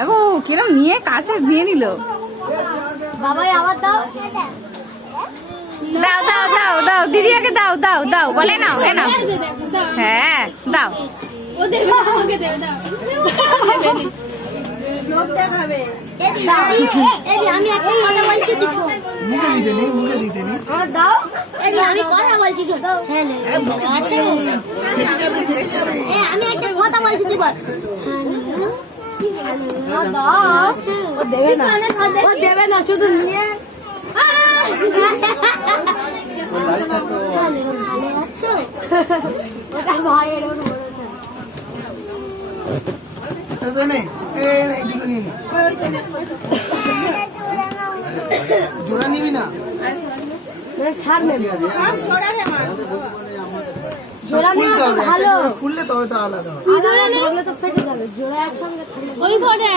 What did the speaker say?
দেখো কিরম নিয়ে কাছে দিয়ে নিল। বাবাই আবার দাও। দাও দাও দাও দাও দিদিয়াকে দাও দাও দাও বলে নাও এ নাও। হ্যাঁ দাও। ওদের আমাকে দাও দাও। লোক দেখাবে। আমি একটা কথা বলছি তো শোন। মুখে দিতে নেই আমার দাও। আমি কথা বলছি শোন। হ্যাঁ আছে। আমি একটা কথা বলছি তুই বল। দাও। ও দেবে না। ও দেবে না শুধু নিয়ে। ওটা ভাইয়ের ওর তো নেই এই না এদিকে নিয়ে নে জোড়া নিবি না ছাড় নেবে জোড়া নিয়ে ভালো খুললে তবে তো আলাদা হবে জোড়া নিয়ে তো ফেটে যাবে জোড়া একসঙ্গে ওই ধরে